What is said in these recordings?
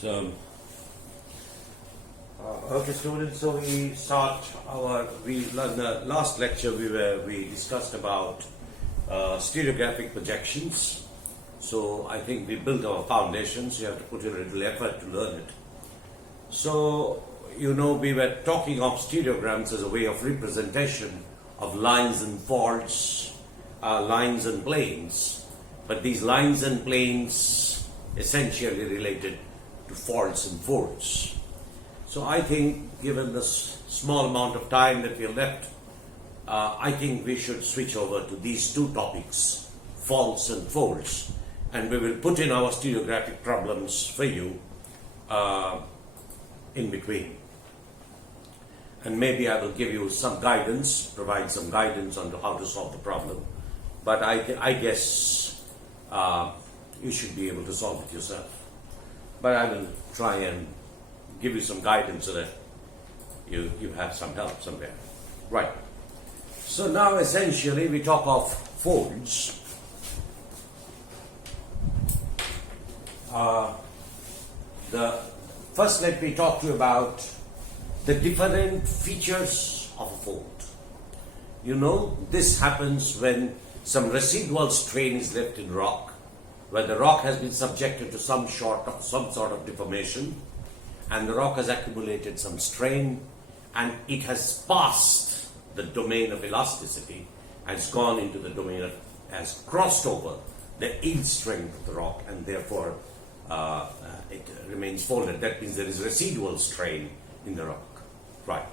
So, okay, students. So we start in the last lecture we discussed about stereographic projections. So I think we built our foundations. You have to put in a little effort to learn it. So we were talking of stereograms as a way of representation of lines and faults, lines and planes. But these lines and planes essentially related to faults and faults. So I think, given the small amount of time that we are left, I think we should switch over to these two topics, faults and faults, and we will put in our stereographic problems for you in between. And maybe I will give you some guidance, provide some guidance on how to solve the problem. But I guess you should be able to solve it yourself. But I will try and give you some guidance so that you have some help somewhere. Right. So now essentially we talk of folds. First let me talk to you about the different features of a fold. This happens when some residual strain is left in rock, where the rock has been subjected to some sort of deformation, and the rock has accumulated some strain, and it has passed the domain of elasticity and has gone into the domain of, has crossed over the yield strength of the rock, and therefore it remains folded. That means there is residual strain in the rock. Right.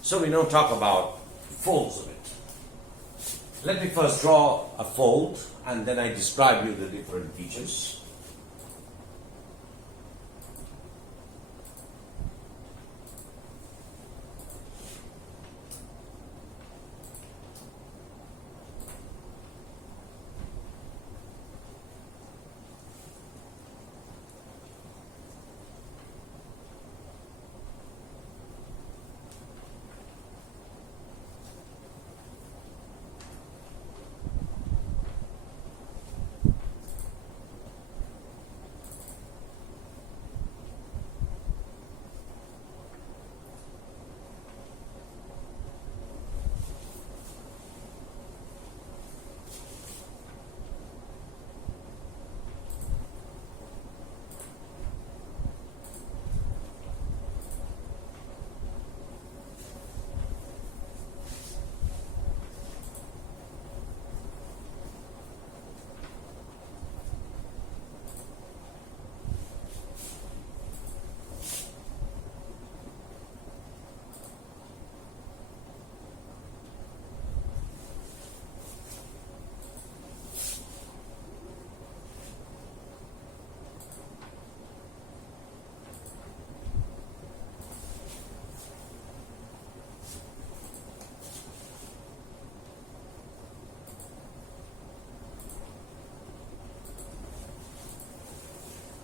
So we now talk about folds of it. Let me first draw a fold, and then I describe you the different features.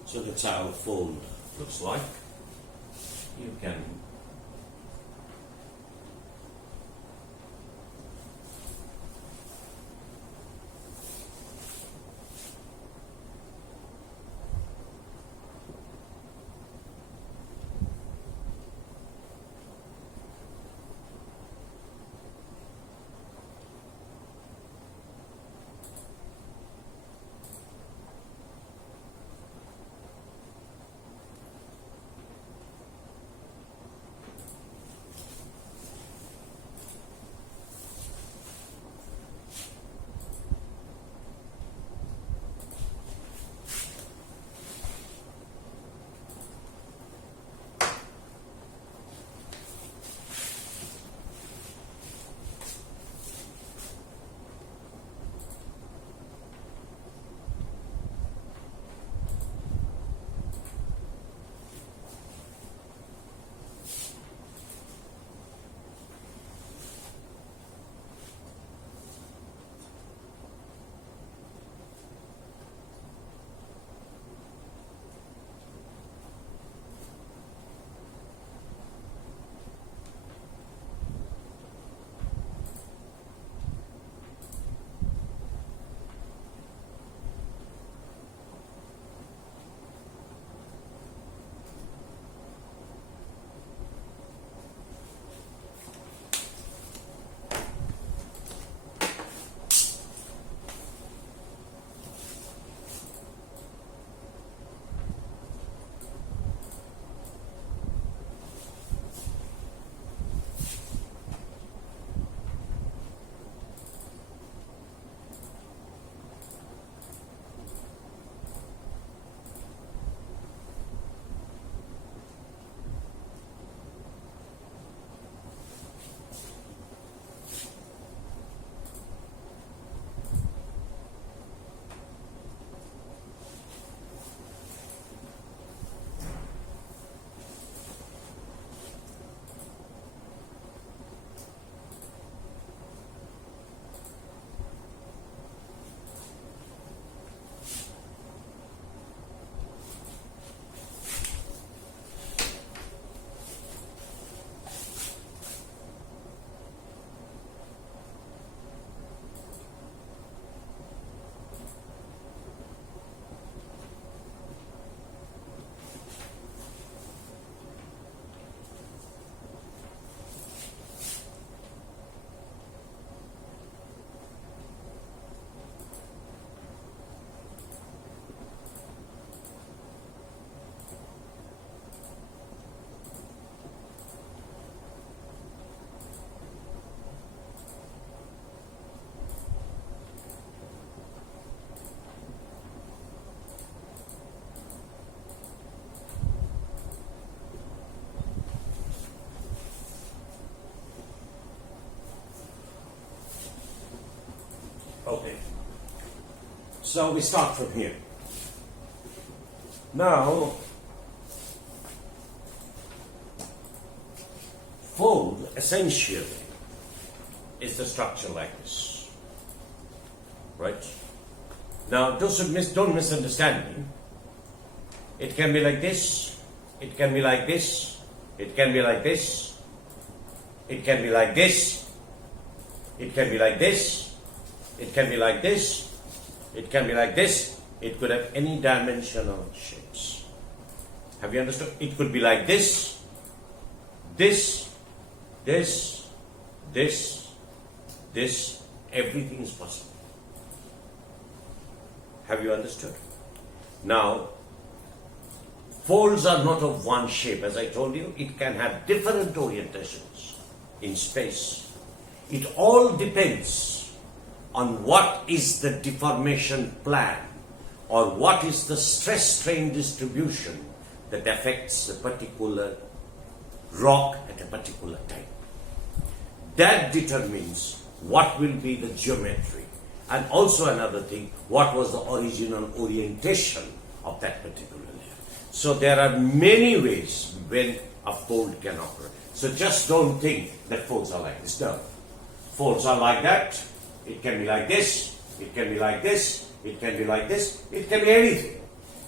So that's how a fold looks like. You can So we start from here. Now, fold essentially is the structure like this, right? Now, don't misunderstand me. It can be like this, it can be like this, it can be like this, it can be like this, it can be like this, it can be like this, it can be like this. It could have any dimensional shapes. Have you understood? It could be like this, this, this, this, this. Everything is possible. Have you understood? Now, folds are not of one shape. As I told you, it can have different orientations in space. It all depends on what is the deformation plan or what is the stress-strain distribution that affects a particular rock at a particular time. That determines what will be the geometry. And also another thing, what was the original orientation of that particular layer. So there are many ways when a fold can operate. So just don't think that folds are like this. No. Folds are like that. It can be like this. It can be like this. It can be like this. It can be anything.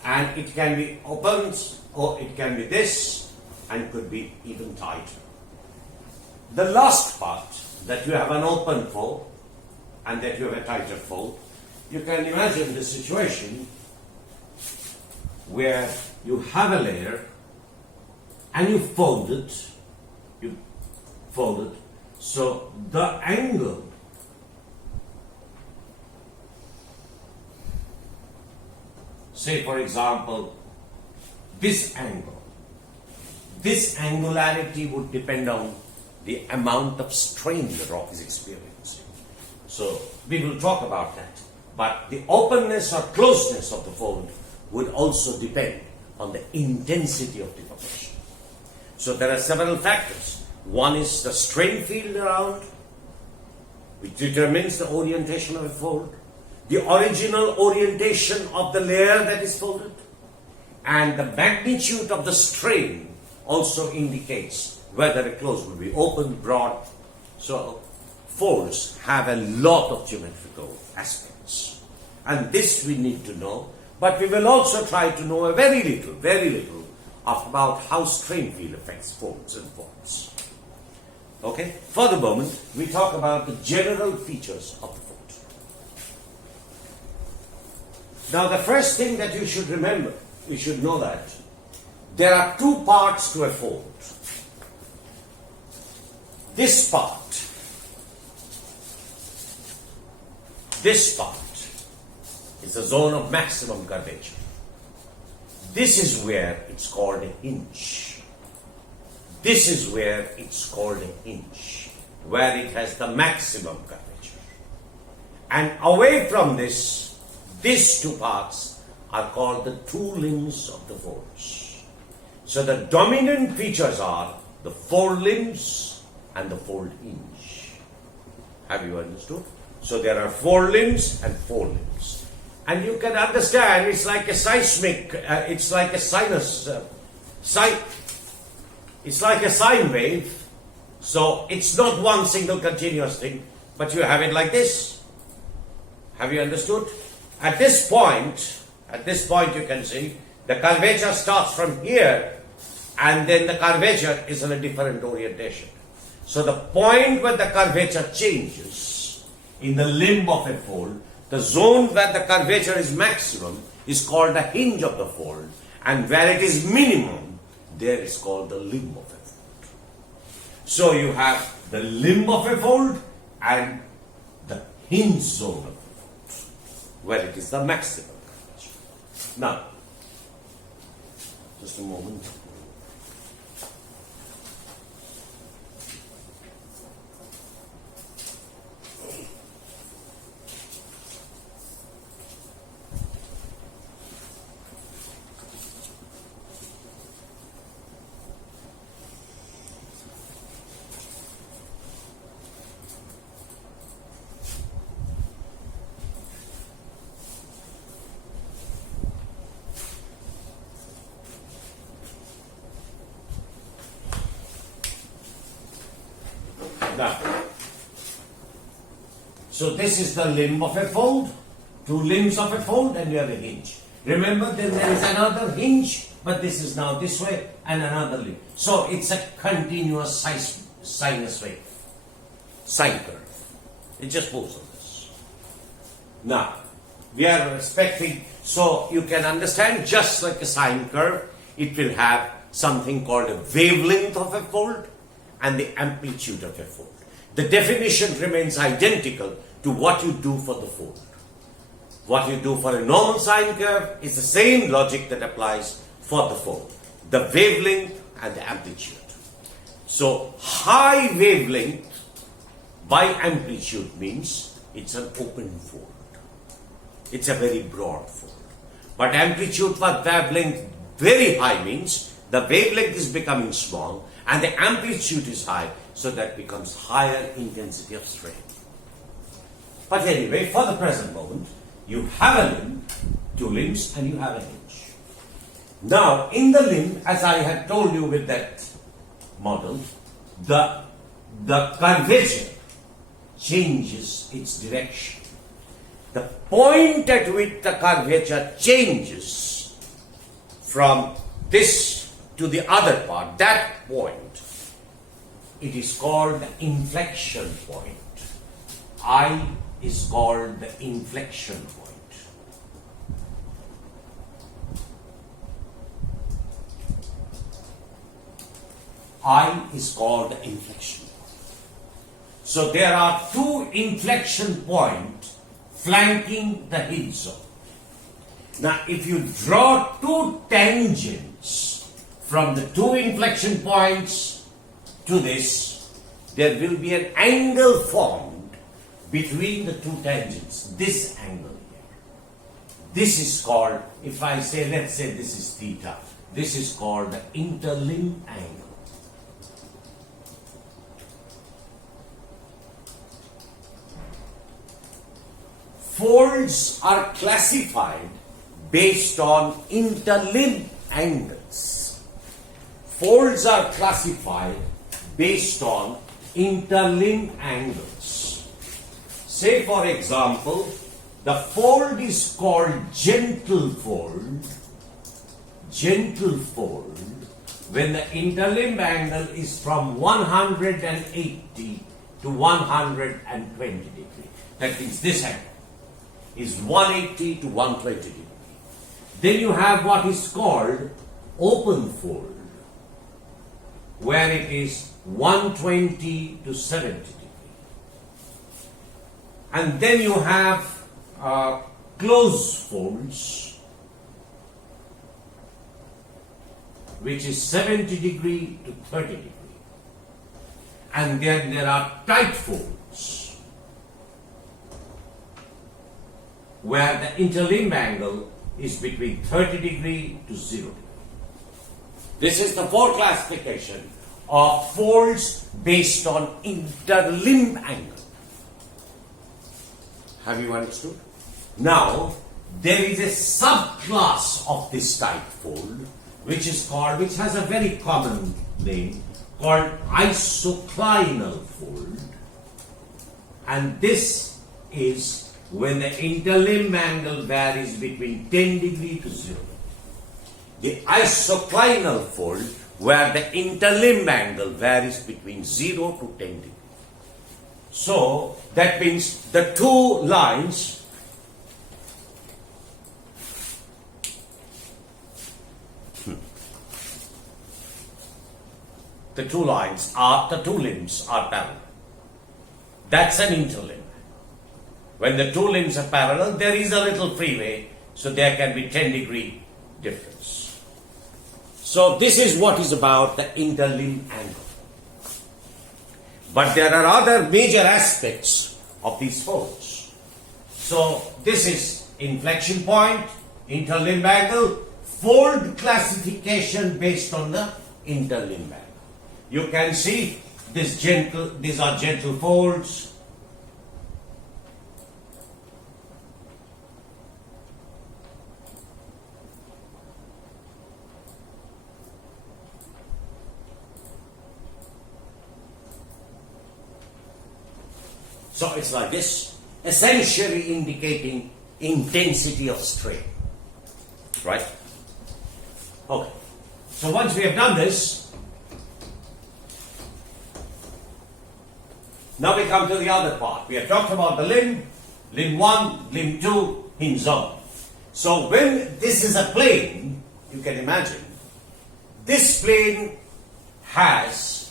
And it can be open, or it can be this, and could be even tighter. The last part, that you have an open fold and that you have a tighter fold, you can imagine the situation where you have a layer and you fold it, so the angle say for example this angularity would depend on the amount of strain the rock is experiencing. So we will talk about that. But the openness or closeness of the fold would also depend on the intensity of deformation. So there are several factors. One is the strain field around, which determines the orientation of a fold, the original orientation of the layer that is folded, and the magnitude of the strain also indicates whether a close will be open, broad. So folds have a lot of geometrical aspects. And this we need to know, but we will also try to know a very little about how strain field affects folds and folds. Okay? For the moment, we talk about the general features of the fold. Now the first thing that you should remember, you should know that there are two parts to a fold. This part is the zone of maximum curvature. This is where it's called a hinge. This is where it's called a hinge, where it has the maximum curvature. And away from this, these two parts are called the two limbs of the folds. So the dominant features are the fold limbs and the fold hinge. Have you understood? So there are fold limbs and fold limbs. And you can understand it's like a seismic, it's like a sinus, it's like a sine wave. So it's not one single continuous thing, but you have it like this. Have you understood? At this point you can see the curvature starts from here, and then the curvature is in a different orientation. So the point where the curvature changes in the limb of a fold, the zone where the curvature is maximum is called the hinge of the fold, and where it is minimum, there is called the limb of a fold. So you have the limb of a fold and the hinge zone of the fold, where it is the maximum curvature. Now, just a moment. Now, so this is the limb of a fold, two limbs of a fold, and you have a hinge. Remember, then there is another hinge, but this is now this way, and another limb. So it's a continuous sinus wave, sine curve. It just moves on this. Now, we are respecting, so you can understand, just like a sine curve, it will have something called a wavelength of a fold and the amplitude of a fold. The definition remains identical to what you do for the fold. What you do for a normal sine curve is the same logic that applies for the fold. The wavelength and the amplitude. So high wavelength by amplitude means it's an open fold. It's a very broad fold. But amplitude for wavelength very high means the wavelength is becoming small and the amplitude is high, so that becomes higher intensity of strain. But anyway, for the present moment, you have a limb, two limbs, and you have a hinge. Now, in the limb, as I had told you with that model, the curvature changes its direction. The point at which the curvature changes from this to the other part, that point, it is called the inflection point. I is called the inflection point. I is called the inflection point. So there are two inflection points flanking the hinge zone. Now, if you draw two tangents from the two inflection points to this, there will be an angle formed between the two tangents. This angle here. This is called, if I say, let's say this is theta, this is called the interlimb angle. Folds are classified based on interlimb angles. Folds are classified based on interlimb angles. Say, for example, the fold is called gentle fold when the interlimb angle is from 180 to 120 degrees. That means this angle is 180 to 120 degrees. Then you have what is called open fold, where it is 120 to 70 degrees. And then you have closed folds, which is 70 degree to 30 degree. And then there are tight folds, where the interlimb angle is between 30 degree to 0 degree. This is the four classification of folds based on interlimb angle. Have you understood? Now, there is a subclass of this type fold, which has a very common name, called isoclinal fold. And this is when the interlimb angle varies between 10 degree to 0. The isoclinal fold, where the interlimb angle varies between 0 to 10 degree. So, that means the two lines the two limbs are parallel. That's an interlimb. When the two limbs are parallel, there is a little freeway, so there can be 10 degree difference. So this is what is about the interlimb angle. But there are other major aspects of these folds. So this is inflection point, interlimb angle, fold classification based on the interlimb angle. You can see these are gentle folds. So it's like this, essentially indicating intensity of strain. Right? Okay. So once we have done this, now we come to the other part. We have talked about the limb 1, limb 2, hinge zone. So when this is a plane, you can imagine, this plane has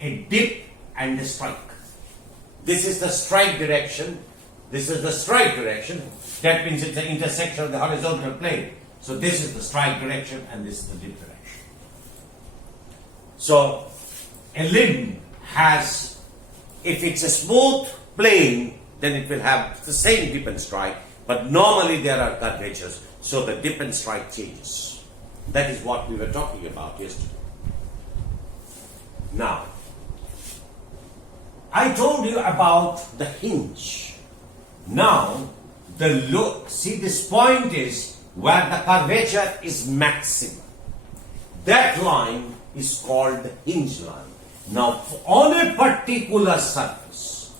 a dip and a strike. This is the strike direction. This is the strike direction. That means it's the intersection of the horizontal plane. So this is the strike direction and this is the dip direction. So a limb has, if it's a smooth plane, then it will have the same dip and strike. But normally there are curvatures, so the dip and strike changes. That is what we were talking about yesterday. Now, I told you about the hinge. Now, see, this point is where the curvature is maximum. That line is called the hinge line. Now, on a particular surface,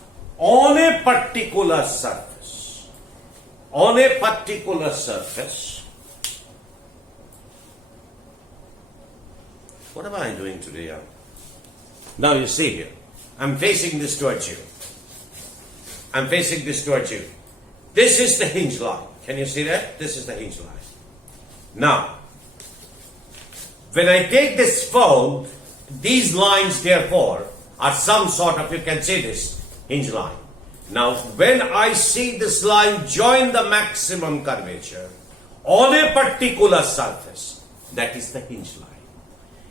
what am I doing today? Now you see here, I'm facing this towards you. This is the hinge line. Can you see that? This is the hinge line. Now, when I take this fold, these lines therefore are some sort of, you can say this, hinge line. Now, when I see this line join the maximum curvature on a particular surface, that is the hinge line.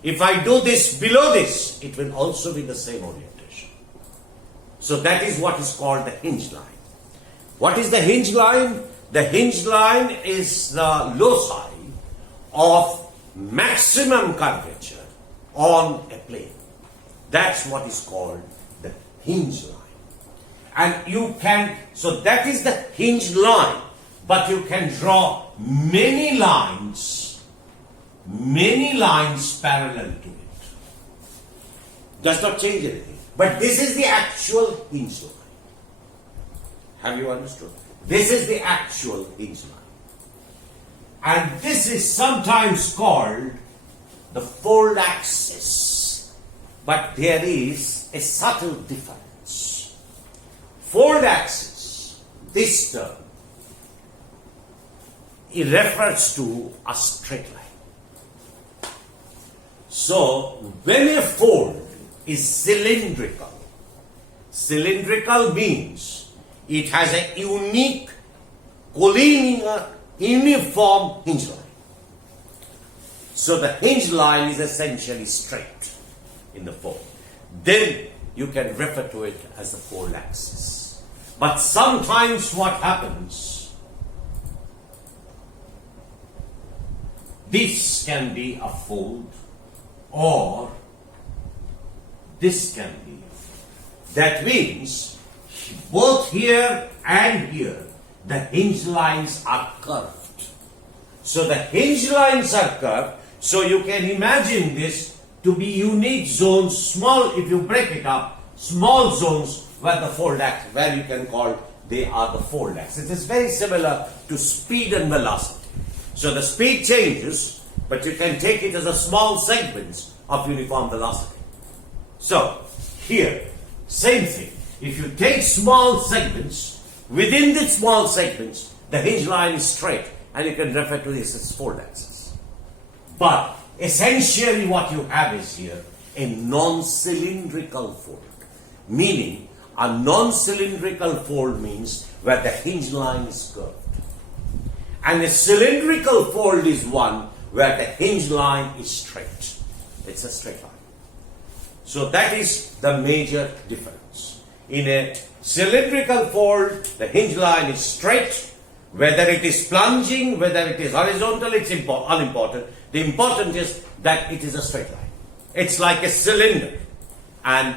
If I do this below this, it will also be the same orientation. So that is what is called the hinge line. What is the hinge line? The hinge line is the loci of maximum curvature on a plane. That's what is called the hinge line. And you can, so that is the hinge line, but you can draw many lines parallel to it. Does not change anything. But this is the actual hinge line. Have you understood? This is the actual hinge line. And this is sometimes called the fold axis. But there is a subtle difference. Fold axis, this term, it refers to a straight line. So, when a fold is cylindrical means it has a unique, collinear, uniform hinge line. So, the hinge line is essentially straight in the fold. Then you can refer to it as the fold axis. But sometimes what happens, this can be a fold or this can be a fold. That means both here and here the hinge lines are curved. So the hinge lines are curved, so you can imagine this to be unique zones, small, if you break it up, small zones where the fold axis, where you can call they are the fold axis. It is very similar to speed and velocity. So the speed changes, but you can take it as a small segments of uniform velocity. So here, same thing. If you take small segments, within the small segments, the hinge line is straight, and you can refer to this as fold axis. But essentially what you have is here a non-cylindrical fold, meaning a non-cylindrical fold means where the hinge line is curved. And a cylindrical fold is one where the hinge line is straight. It's a straight line. So that is the major difference. In a cylindrical fold, the hinge line is straight. Whether it is plunging, whether it is horizontal, it's unimportant. The important is that it is a straight line. It's like a cylinder. And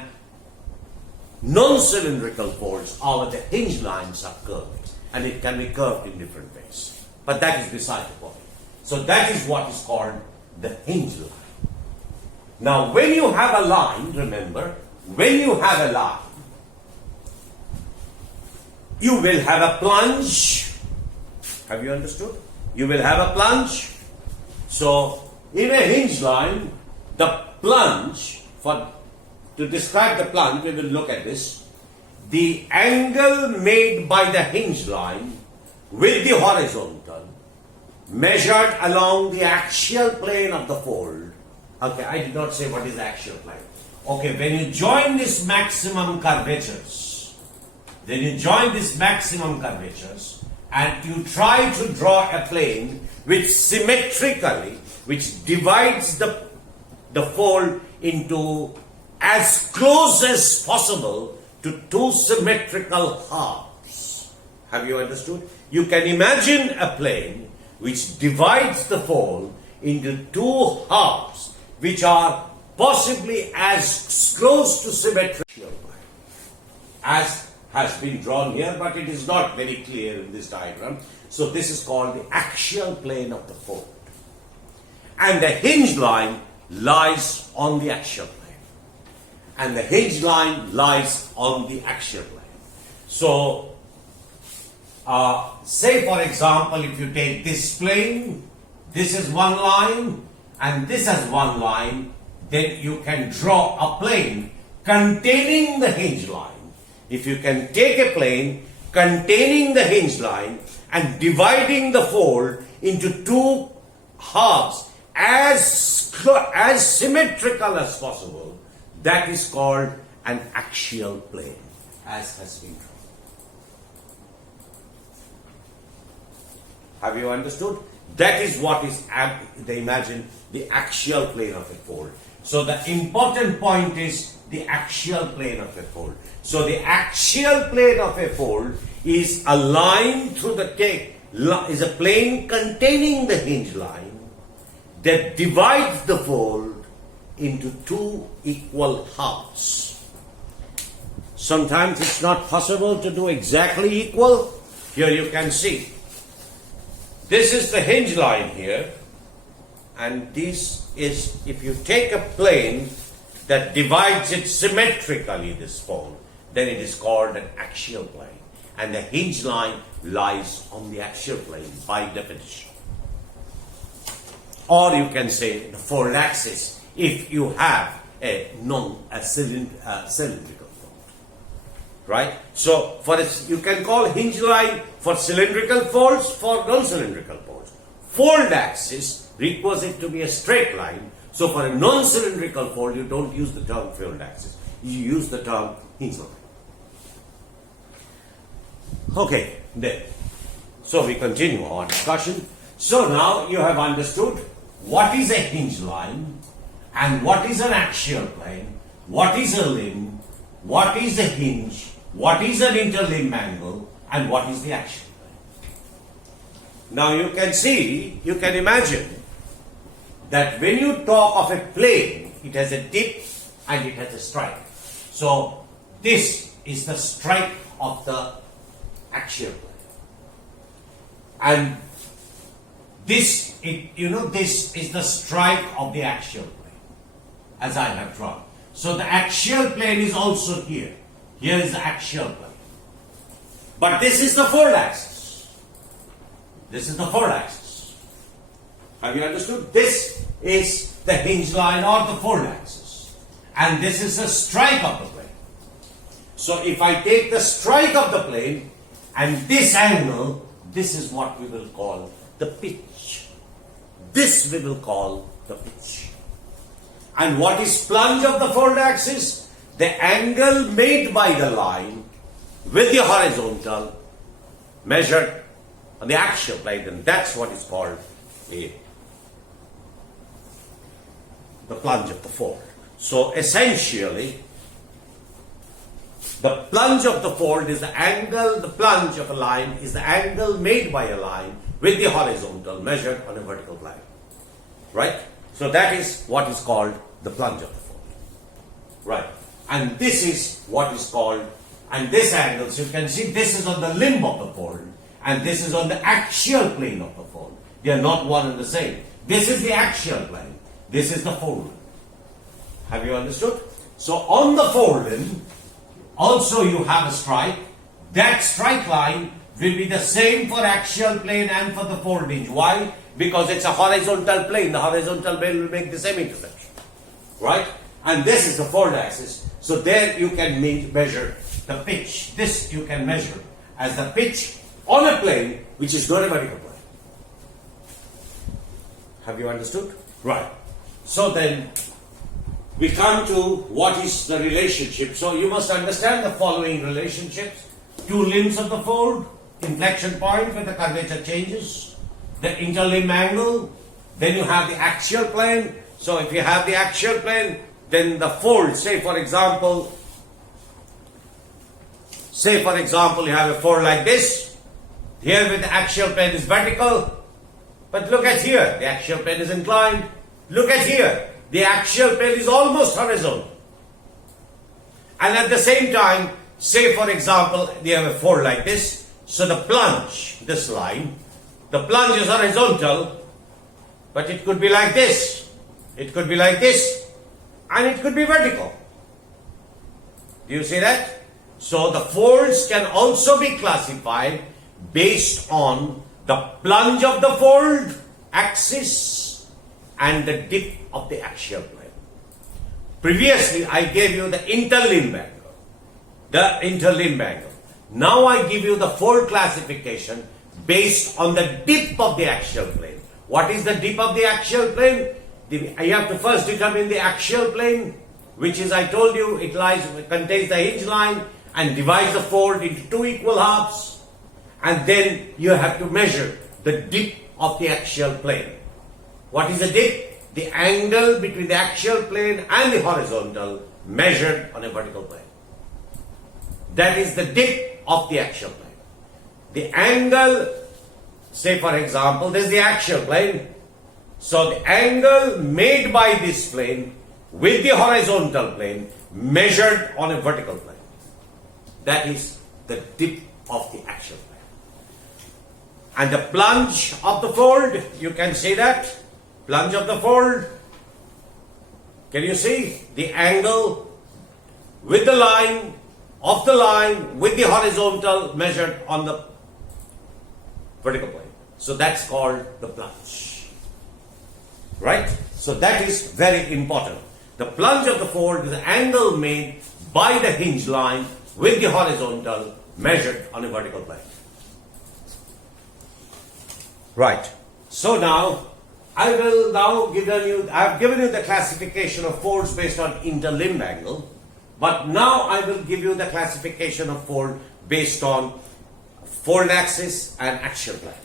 non-cylindrical folds are where the hinge lines are curved. And it can be curved in different ways. But that is beside the point. So that is what is called the hinge line. Now when you have a line, remember, when you have a line, you will have a plunge. Have you understood? You will have a plunge. So, in a hinge line, the plunge, to describe the plunge, we will look at this. The angle made by the hinge line with the horizontal measured along the axial plane of the fold. Okay, I did not say what is the axial plane. Okay, when you join this maximum curvatures, and you try to draw a plane which symmetrically, which divides the fold into as close as possible to two symmetrical halves. Have you understood? You can imagine a plane which divides the fold into two halves which are possibly as close to symmetrical as has been drawn here, but it is not very clear in this diagram. So this is called the axial plane of the fold. And the hinge line lies on the axial plane. And the hinge line lies on the axial plane. So, say for example, if you take this plane, this is one line, and this is one line, then you can draw a plane containing the hinge line. If you can take a plane containing the hinge line and dividing the fold into two halves as symmetrical as possible, that is called an axial plane, as has been drawn. Have you understood? That is what is, they imagine, the axial plane of a fold. So the important point is the axial plane of a fold. So the axial plane of a fold is a line through the is a plane containing the hinge line that divides the fold into two equal halves. Sometimes it's not possible to do exactly equal. Here you can see. This is the hinge line here, and this is, if you take a plane that divides it symmetrically, this fold, then it is called an axial plane. And the hinge line lies on the axial plane by definition. Or you can say the fold axis if you have a cylindrical fold. Right? So you can call hinge line for cylindrical folds, for non-cylindrical folds. Fold axis requires it to be a straight line. So for a non-cylindrical fold, you don't use the term fold axis. You use the term hinge line. Okay, then. So we continue our discussion. So now you have understood what is a hinge line and what is an axial plane, what is a limb, what is a hinge, what is an interlimb angle, and what is the axial plane. Now you can see, you can imagine that when you talk of a plane, it has a dip and it has a strike. So this is the strike of the axial plane. And this is the strike of the axial plane, as I have drawn. So the axial plane is also here. Here is the axial plane. But this is the fold axis. This is the fold axis. Have you understood? This is the hinge line or the fold axis. And this is the strike of the plane. So if I take the strike of the plane and this angle, this is what we will call the pitch. This we will call the pitch. And what is plunge of the fold axis? The angle made by the line with the horizontal measured on the axial plane, and that's what is called the plunge of the fold. So essentially, the plunge of the fold is the angle, the plunge of a line is the angle made by a line with the horizontal measured on a vertical plane. Right? So that is what is called the plunge of the fold. Right? And this is what is called, and this angle, so you can see this is on the limb of the fold, and this is on the axial plane of the fold. They are not one and the same. This is the axial plane. This is the fold limb. Have you understood? So on the fold limb, also you have a strike. that strike line will be the same for axial plane and for the fold hinge. Why? Because it's a horizontal plane. The horizontal plane will make the same intersection. Right? And this is the fold axis. So there you can measure the pitch. This you can measure as the pitch on a plane which is not a vertical plane. Have you understood? Right. So then we come to what is the relationship. So you must understand the following relationships. Two limbs of the fold, inflection point where the curvature changes, the interlimb angle, then you have the axial plane. So if you have the axial plane, then the fold, say for example, you have a fold like this. Here with the axial plane is vertical, but look at here, the axial plane is inclined. Look at here, the axial plane is almost horizontal. And at the same time, say for example, you have a fold like this. So the plunge, this line, the plunge is horizontal, but it could be like this. It could be like this, and it could be vertical. Do you see that? So the folds can also be classified based on the plunge of the fold axis and the dip of the axial plane. Previously, I gave you the interlimb angle. Now I give you the fold classification based on the dip of the axial plane. What is the dip of the axial plane? You have to first determine the axial plane, which is, I told you, it contains the hinge line and divides the fold into two equal halves. And then you have to measure the dip of the axial plane. What is the dip? The angle between the axial plane and the horizontal measured on a vertical plane. That is the dip of the axial plane. The angle, say for example, this is the axial plane. So the angle made by this plane with the horizontal plane measured on a vertical plane. That is the dip of the axial plane. And the plunge of the fold, you can see that. Plunge of the fold. Can you see? The angle with the line, of the line, with the horizontal measured on the vertical plane. So that's called the plunge. Right? So that is very important. The plunge of the fold is the angle made by the hinge line with the horizontal measured on a vertical plane. Right. So now, I have given you the classification of folds based on interlimb angle, but now I will give you the classification of fold based on fold axis and axial plane.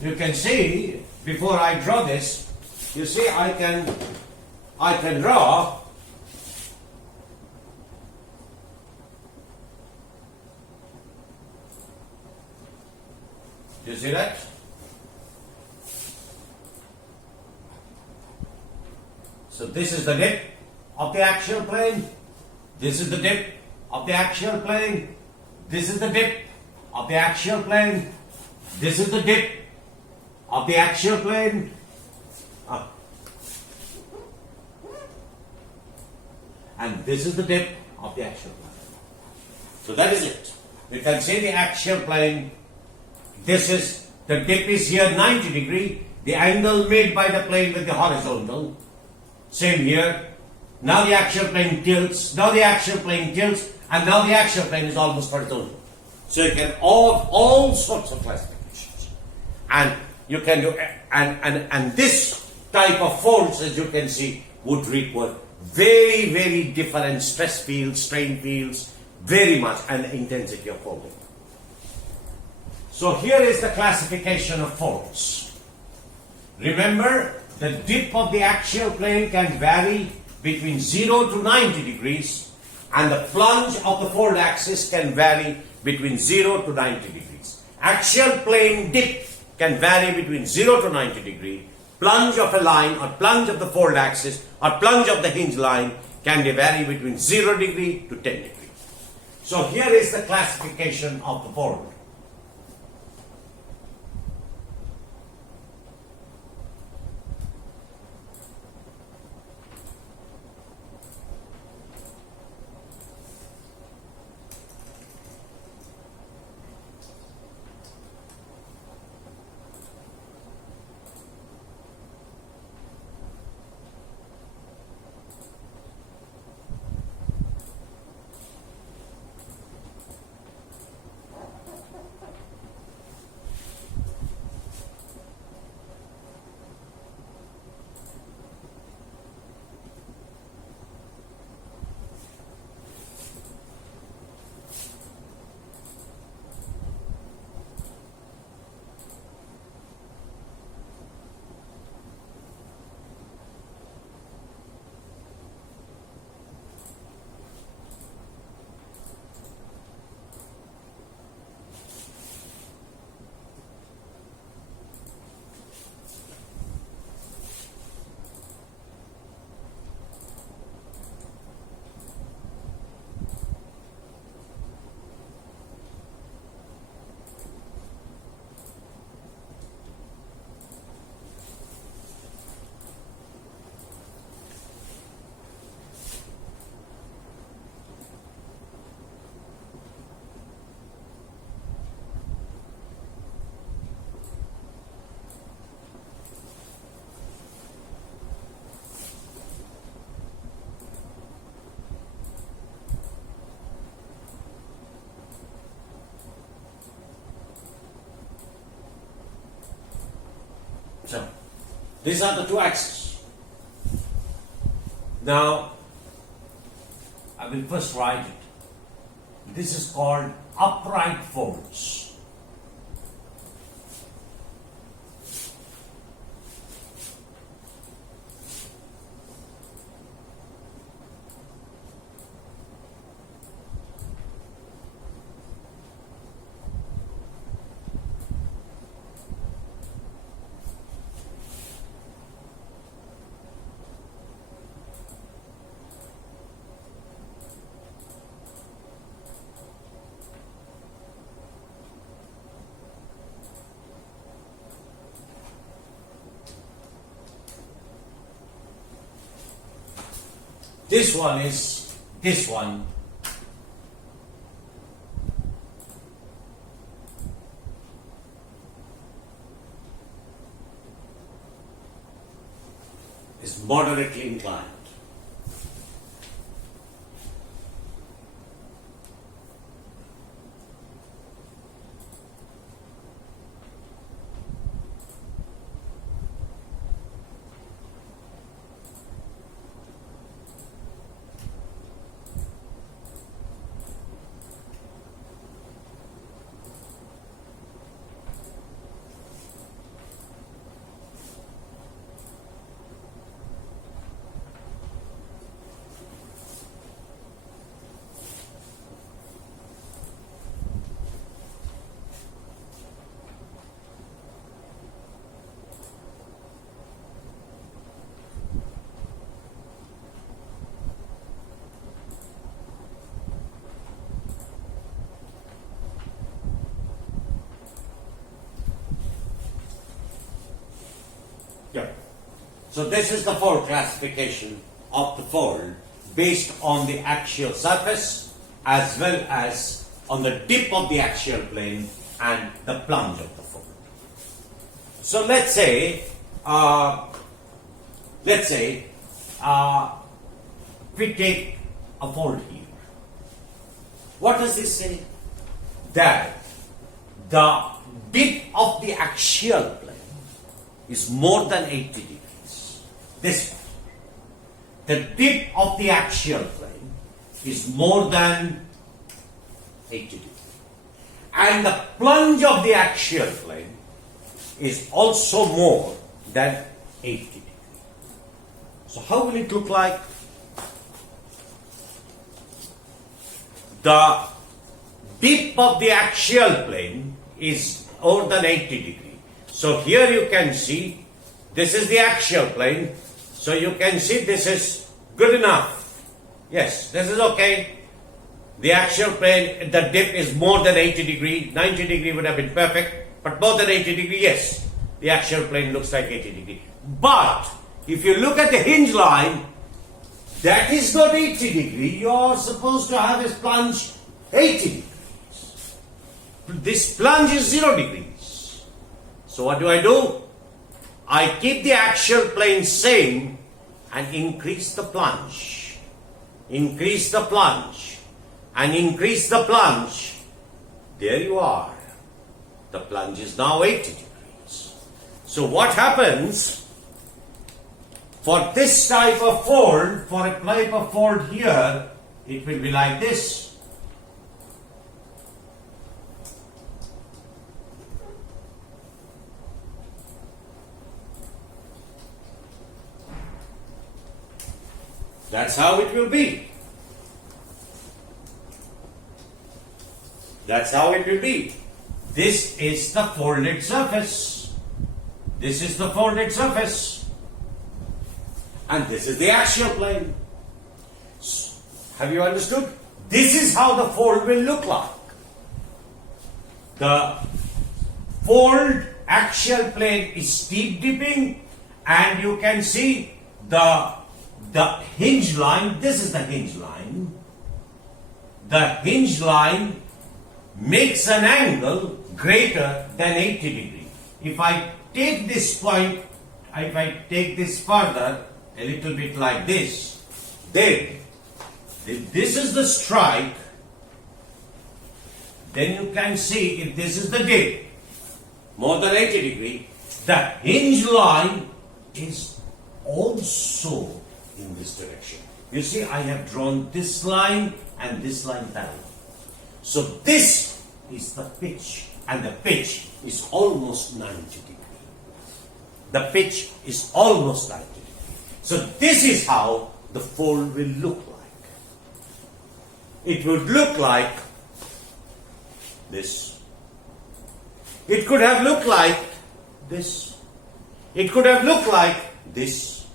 You can see, before I draw this, you see I can draw do you see that? So this is the dip of the axial plane, this is the dip of the axial plane, this is the dip of the axial plane, this is the dip of the axial plane. And this is the dip of the axial plane. So that is it. We can see the axial plane. This is, the dip is here 90 degree. The angle made by the plane with the horizontal. Same here. Now the axial plane tilts. Now the axial plane tilts. And now the axial plane is almost horizontal. So you can all sorts of classifications. And you can do, and this type of folds, as you can see, would require very, very different stress fields, strain fields, very much, and intensity of folding. So here is the classification of folds. Remember, the dip of the axial plane can vary between 0 to 90 degrees, and the plunge of the fold axis can vary between 0 to 90 degrees. Axial plane dip can vary between 0 to 90 degree. Plunge of a line or plunge of the fold axis or plunge of the hinge line can vary between 0 degree to 10 degree. So here is the classification of the fold. These are the two axes. Now, I will first write it. This is called upright folds. This one is this one. Is moderately inclined. Yeah. So this is the fold classification of the fold based on the axial surface as well as on the dip of the axial plane and the plunge of the fold. So let's say we take a fold here. What does this say? That the dip of the axial plane is more than 80 degrees. This one. The dip of the axial plane is more than 80 degrees. And the plunge of the axial plane is also more than 80 degrees. So how will it look like? The dip of the axial plane is more than 80 degrees. So here you can see this is the axial plane. So you can see this is good enough. Yes, this is okay. The axial plane, the dip is more than 80 degrees. 90 degrees would have been perfect, but more than 80 degrees, yes. The axial plane looks like 80 degrees. But if you look at the hinge line, that is not 80 degrees. You are supposed to have this plunge 80 degrees. This plunge is 0 degrees. So what do? I keep the axial plane same and increase the plunge. Increase the plunge. And increase the plunge. There you are. The plunge is now 80 degrees. So what happens for this type of fold, for a type of fold here, it will be like this. That's how it will be. That's how it will be. This is the folded surface. This is the folded surface. And this is the axial plane. Have you understood? This is how the fold will look like. The fold axial plane is steep dipping, and you can see the hinge line. This is the hinge line. The hinge line makes an angle greater than 80 degrees. If I take this point, if I take this further, a little bit like this, then if this is the strike, then you can see if this is the dip, more than 80 degrees, the hinge line is also in this direction. You see, I have drawn this line and this line parallel. So this is the pitch, and the pitch is almost 90 degrees. The pitch is almost 90 degrees. So this is how the fold will look like. It would look like this. It could have looked like this. It could have looked like this.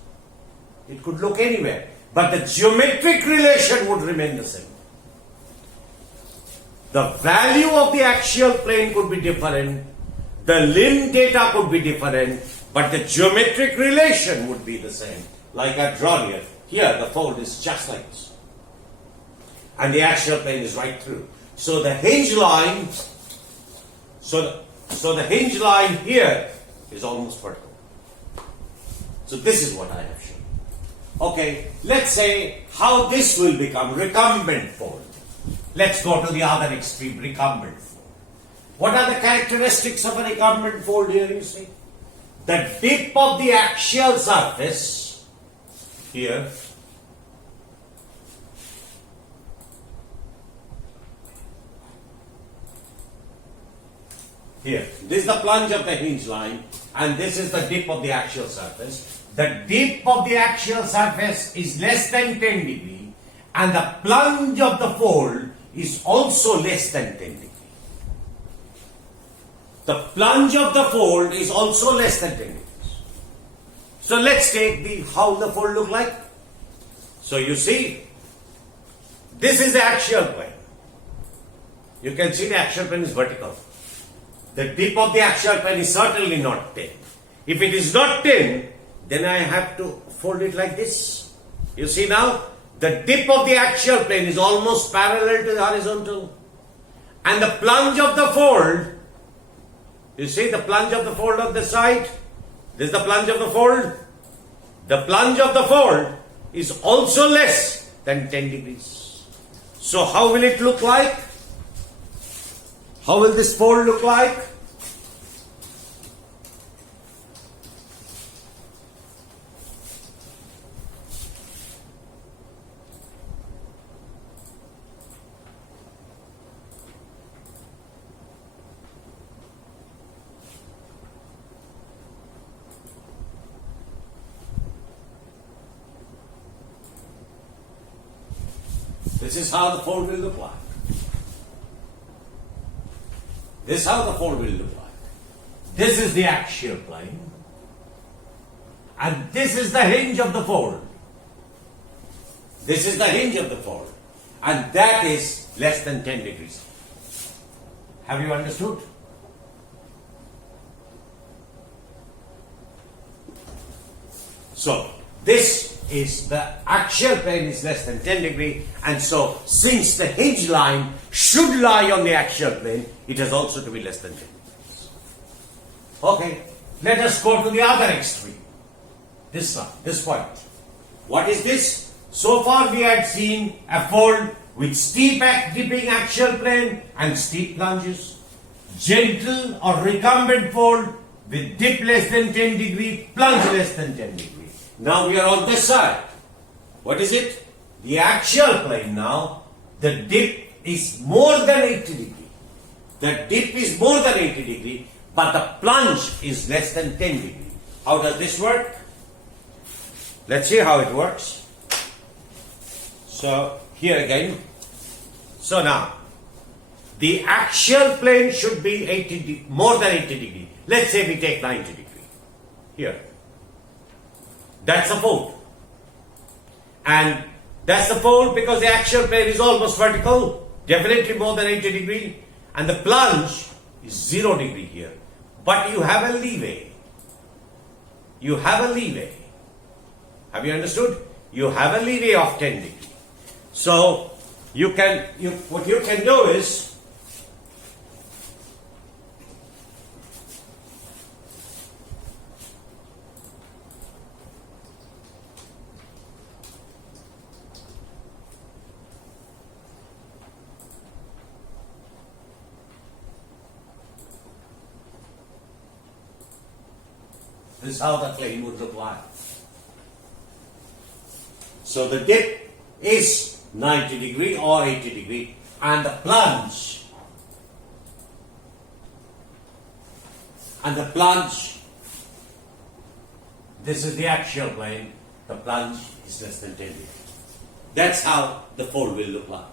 It could look anywhere. But the geometric relation would remain the same. The value of the axial plane could be different. The limb data could be different. But the geometric relation would be the same. Like I've drawn here. Here the fold is just like this. And the axial plane is right through. So the hinge line, so the hinge line here is almost vertical. So this is what I have shown. Okay, let's say how this will become recumbent fold. Let's go to the other extreme, recumbent fold. What are the characteristics of a recumbent fold here, you see? The dip of the axial surface here this is the plunge of the hinge line, and this is the dip of the axial surface. The dip of the axial surface is less than 10 degrees, and the plunge of the fold is also less than 10 degrees. The plunge of the fold is also less than 10 degrees. So let's take how the fold look like. So you see, this is the axial plane. You can see the axial plane is vertical. The dip of the axial plane is certainly not 10. If it is not 10, then I have to fold it like this. You see now, the dip of the axial plane is almost parallel to the horizontal. And the plunge of the fold, you see the plunge of the fold on the side? This is the plunge of the fold. The plunge of the fold is also less than 10 degrees. So how will it look like? How will this fold look like? This is how the fold will look like. This is how the fold will look like. This is the axial plane. And this is the hinge of the fold. This is the hinge of the fold. And that is less than 10 degrees. Have you understood? So, this is the axial plane is less than 10 degrees, and so since the hinge line should lie on the axial plane, it has also to be less than 10 degrees. Okay, let us go to the other extreme. This one, this point. What is this? So far we had seen a fold with steep dipping axial plane and steep plunges. Gentle or recumbent fold with dip less than 10 degrees, plunge less than 10 degrees. Now we are on this side. What is it? The axial plane now, the dip is more than 80 degrees. The dip is more than 80 degrees, but the plunge is less than 10 degrees. How does this work? Let's see how it works. So here again. So now, the axial plane should be more than 80 degrees. Let's say we take 90 degrees. Here. That's the fold. And that's the fold because the axial plane is almost vertical, definitely more than 80 degrees. And the plunge is 0 degree here. But you have a leeway. You have a leeway. Have you understood? You have a leeway of 10 degrees. So what you can do is, This is how the plane would look like. So the dip is 90 degree or 80 degree, and the plunge, this is the axial plane, the plunge is less than 10 degrees. That's how the fold will look like.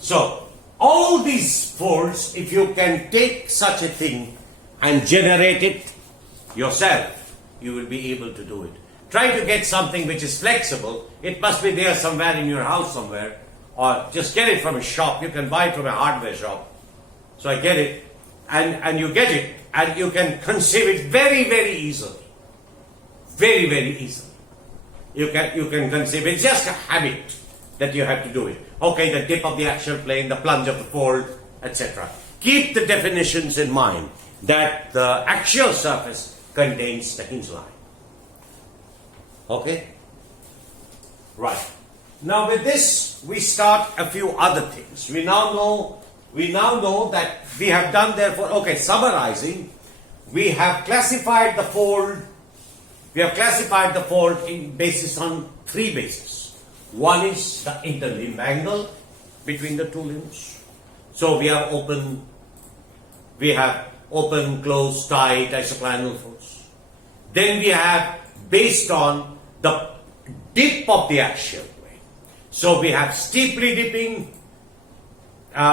So, all these folds, if you can take such a thing and generate it yourself, you will be able to do it. Try to get something which is flexible. It must be there somewhere in your house somewhere, or just get it from a shop. You can buy it from a hardware shop. So I get it, and you get it, and you can conceive it very, very easily. Very, very easily. You can conceive it. It's just a habit that you have to do it. Okay, the dip of the axial plane, the plunge of the fold, etc. Keep the definitions in mind that the axial surface contains the hinge line. Okay? Right. Now with this, we start a few other things. We now know that we have done therefore, okay, summarizing, we have classified the fold. We have classified the fold in basis on three bases. One is the interlimb angle between the two limbs. So we have open, closed, tight, isoclinal force. Then we have based on the dip of the axial plane. So we have steeply dipping,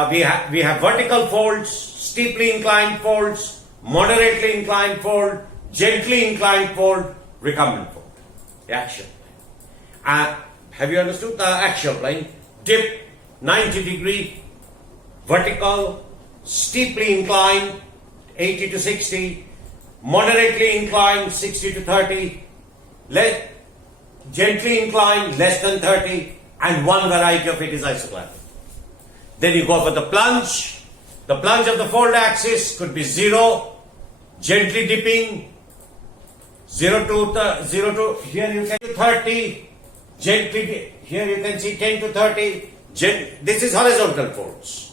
we have vertical folds, steeply inclined folds, moderately inclined fold, gently inclined fold, recumbent fold, the axial plane. Have you understood the axial plane? Dip, 90 degree, vertical, steeply inclined, 80 to 60, moderately inclined, 60 to 30, gently inclined, less than 30, and one variety of it is isoclinal. Then you go for the plunge. The plunge of the fold axis could be 0, gently dipping, 0 to here you can 30, gently, here you can see 10 to 30, this is horizontal folds.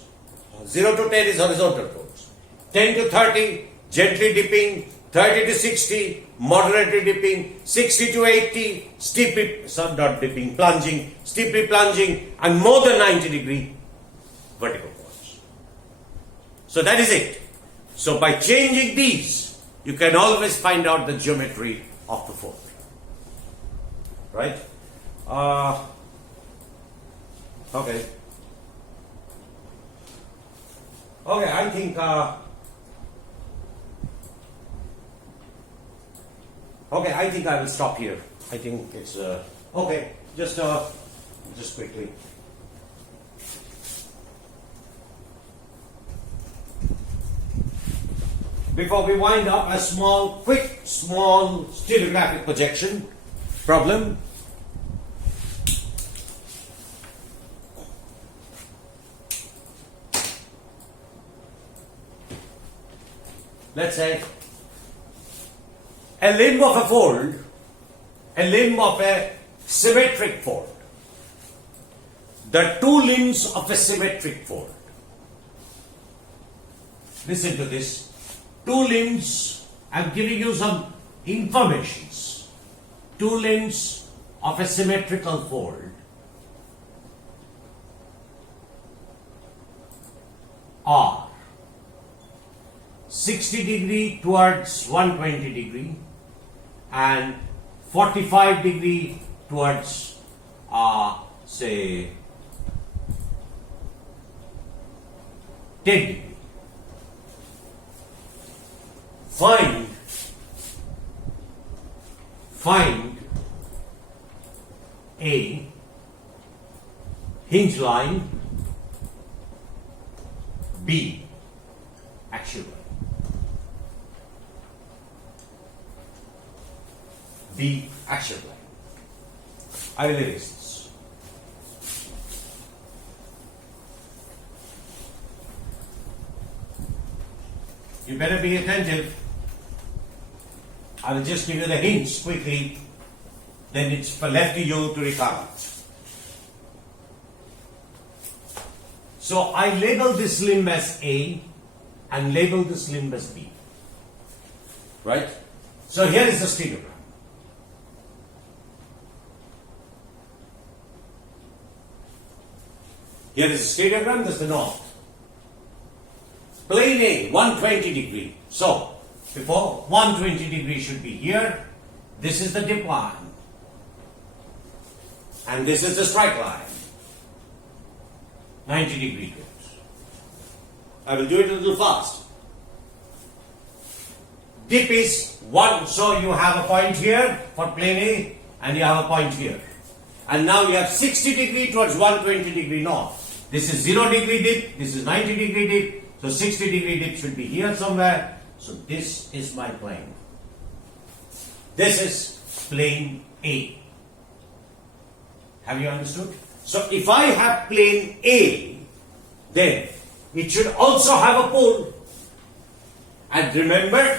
0 to 10 is horizontal folds. 10 to 30, gently dipping, 30 to 60, moderately dipping, 60 to 80, steeply, not dipping, plunging, steeply plunging, and more than 90 degree vertical folds. So that is it. So by changing these, you can always find out the geometry of the fold. Right? Okay. Okay, I think I will stop here. I think it's okay. Just quickly. Before we wind up, a small stereographic projection problem. Let's say a limb of a fold, a limb of a symmetric fold. The two limbs of a symmetric fold. Listen to this. Two limbs, I'm giving you some informations. Two limbs of a symmetrical fold are 60 degree towards 120 degree and 45 degree towards say 10 degree. Find a hinge line, B axial line. The axial line. I will erase this. You better be attentive. I will just give you the hints quickly, then it's left to you to recount. So I label this limb as A and label this limb as B. Right? So here is the stereogram. Here is the stereogram, this is the north. Plane A, 120 degree. So, before 120 degree should be here. This is the dip line. And this is the strike line. 90 degree dips. I will do it a little fast. Dip is 1, so you have a point here for plane A and you have a point here. And now you have 60 degree towards 120 degree north. This is 0 degree dip, this is 90 degree dip, so 60 degree dip should be here somewhere. So this is my plane. This is plane A. Have you understood? So if I have plane A, then it should also have a pole. And remember,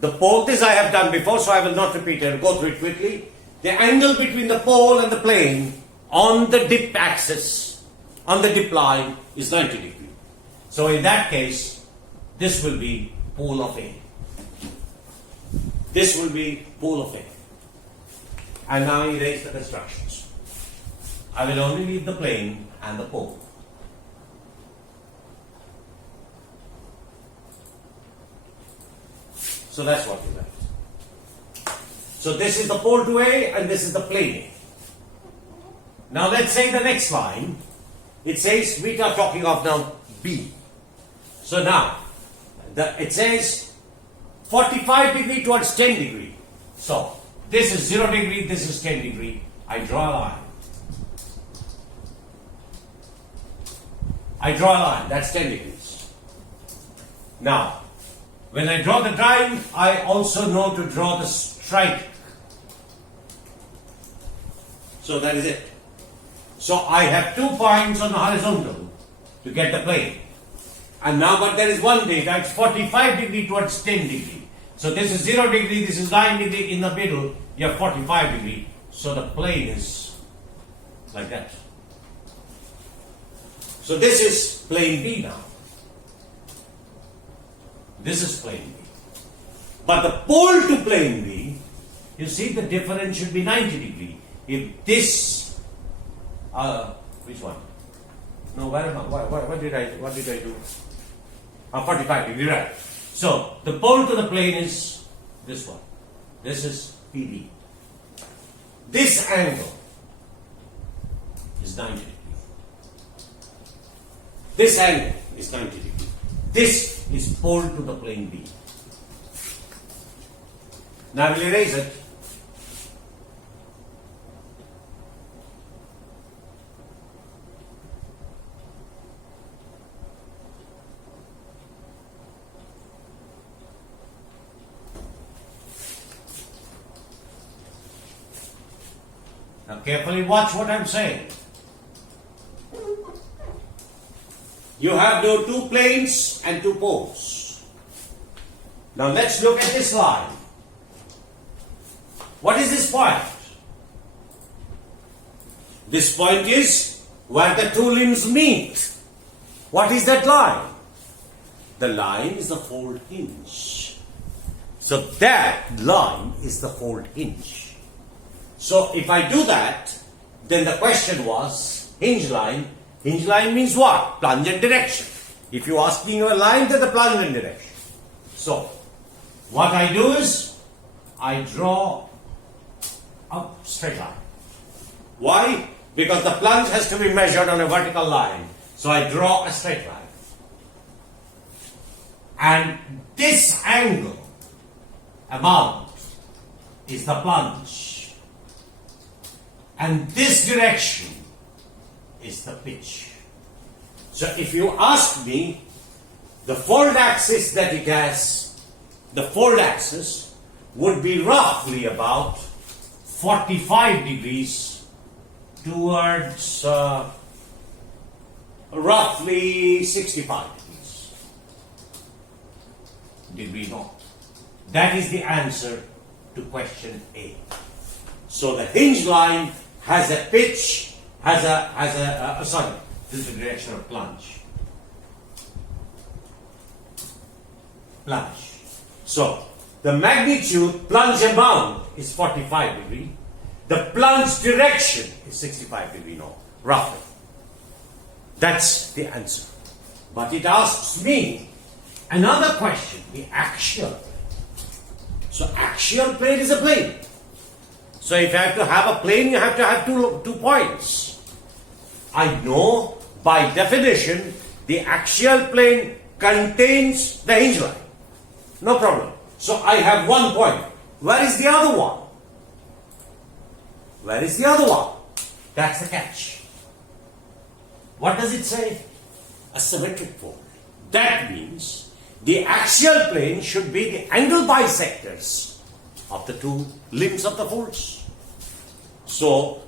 the pole, this I have done before, so I will not repeat it. I will go through it quickly. The angle between the pole and the plane on the dip axis, on the dip line, is 90 degrees. So in that case, this will be pole of A. This will be pole of A. And now erase the constructions. I will only leave the plane and the pole. So that's what we left. So this is the pole to A and this is the plane A. Now let's say the next line, it says, we are talking of now B. So now, it says 45 degree towards 10 degree. So this is 0 degree, this is 10 degree. I draw a line. I draw a line, that's 10 degrees. Now, when I draw the line, I also know to draw the strike. So that is it. So I have 2 points on the horizontal to get the plane. And now, but there is one day, that's 45 degree towards 10 degree. So this is 0 degree, this is 9 degree, in the middle, you have 45 degree. So the plane is like that. So this is plane B now. This is plane B. But the pole to plane B, you see the difference should be 90 degree. If this, which one? No, where am I? What did I do? 45 degree, right. So the pole to the plane is this one. This is PB. This angle is 90 degree. This angle is 90 degree. This is pole to the plane B. Now I will erase it. Now carefully watch what I am saying. You have no 2 planes and 2 poles. Now let's look at this line. What is this point? This point is where the 2 limbs meet. What is that line? The line is the fold hinge. So that line is the fold hinge. So if I do that, then the question was hinge line. Hinge line means what? Plungent direction. If you ask me a line, then the plungent direction. So what I do is I draw a straight line. Why? Because the plunge has to be measured on a vertical line. So I draw a straight line. And this angle amount is the plunge. And this direction is the pitch. So if you ask me, the fold axis that it has, the fold axis would be roughly about 45 degrees towards roughly 65 degrees. Degree north. That is the answer to question A. So the hinge line has a pitch, sorry, this is the direction of plunge. Plunge. So the magnitude plunge amount is 45 degree. The plunge direction is 65 degree north, roughly. That's the answer. But it asks me another question, the axial plane. So axial plane is a plane. So if you have to have a plane, you have to have two points. I know by definition the axial plane contains the hinge line. No problem. So I have one point. Where is the other one? Where is the other one? That's the catch. What does it say? A symmetric fold. That means the axial plane should be the angle bisectors of the two limbs of the folds. So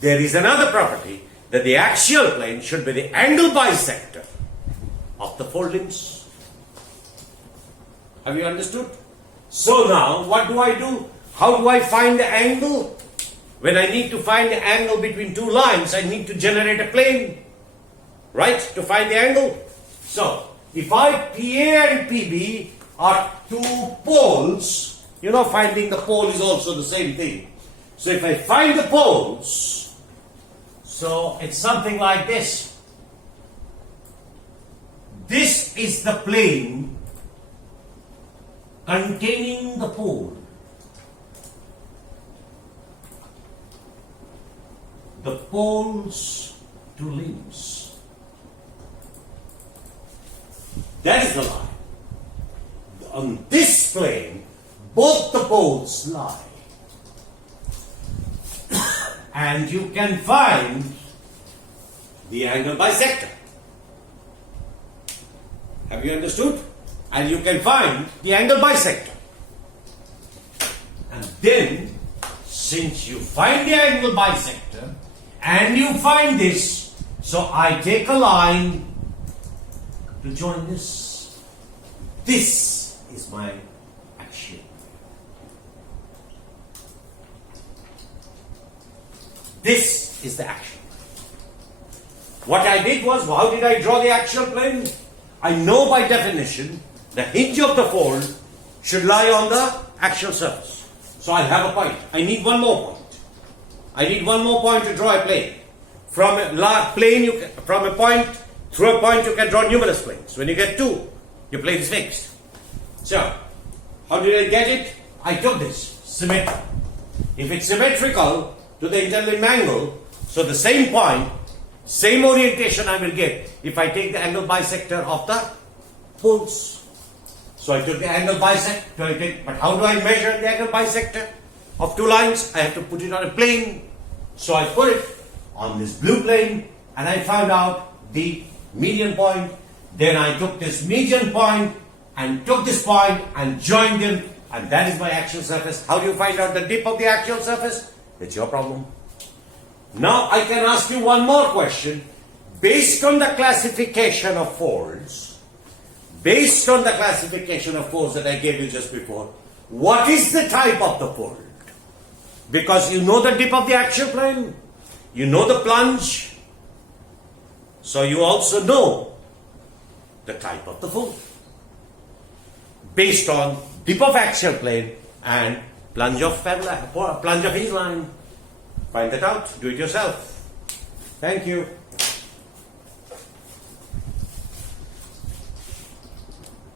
there is another property that the axial plane should be the angle bisector of the fold limbs. Have you understood? So now what do I do? How do I find the angle? When I need to find the angle between two lines, I need to generate a plane, right, to find the angle. So if PA and PB are two poles, you know, finding the pole is also the same thing. So if I find the poles, so it's something like this. This is the plane containing the pole. The poles to limbs. That is the line. On this plane, both the poles lie. And you can find the angle bisector. Have you understood? And you can find the angle bisector. And then, since you find the angle bisector, and you find this, so I take a line to join this. This is my axial. This is the axial. What I did was, how did I draw the axial plane? I know by definition the hinge of the fold should lie on the axial surface. So I have a point. I need one more point. I need one more point to draw a plane. From a plane, from a point, through a point you can draw numerous planes. When you get two, your plane is fixed. So, how did I get it? I took this, symmetry. If it's symmetrical to the interlimb angle, so the same point, same orientation I will get if I take the angle bisector of the poles. So I took the angle bisector, but how do I measure the angle bisector of two lines? I have to put it on a plane. So I put it on this blue plane and I found out the median point. Then I took this median point and took this point and joined them, and that is my axial surface. How do you find out the dip of the axial surface? It's your problem. Now I can ask you one more question. Based on the classification of folds, that I gave you just before, what is the type of the fold? Because you know the dip of the axial plane, you know the plunge, so you also know the type of the fold. Based on dip of axial plane and plunge of hinge line. Find that out. Do it yourself. Thank you.